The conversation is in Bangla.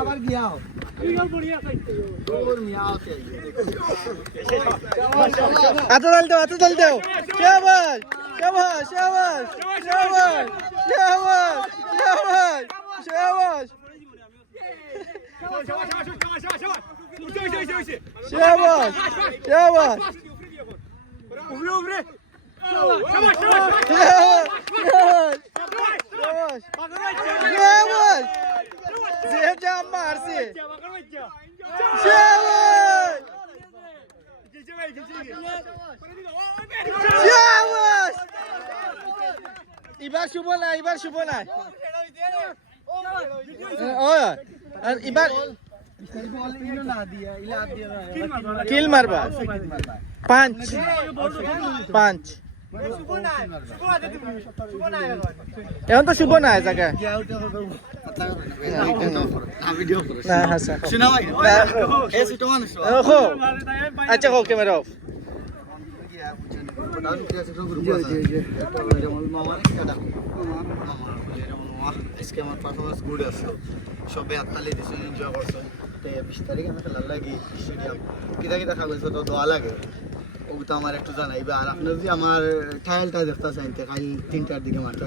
আবার গিয়াও হাতে তাল দাও শাবাশ শাবাশ শাবাশ শাবাশ শাবাশ শাবাশ শাবাশ শাবাশ এবার শুভ না এবার কিল মারবা পাঁচ এখন তো শুভ না জায়গা আচ্ছা হোক ক্যামেরা অফ আজকে আমার পারফরমেন্স গুড আছে সবাই হাততালি দিয়েছেন এনজয় করছেন 20 তারিখে আমি খেলার লাগি স্টেডিয়াম কিতা খাবেন তো দোয়া লাগে ওগুলো আমার একটু জানাইবে আর আপনার যদি আমার ট্রায়ালটা দেখতে চাইতে কাল 3টার দিকে মাঠে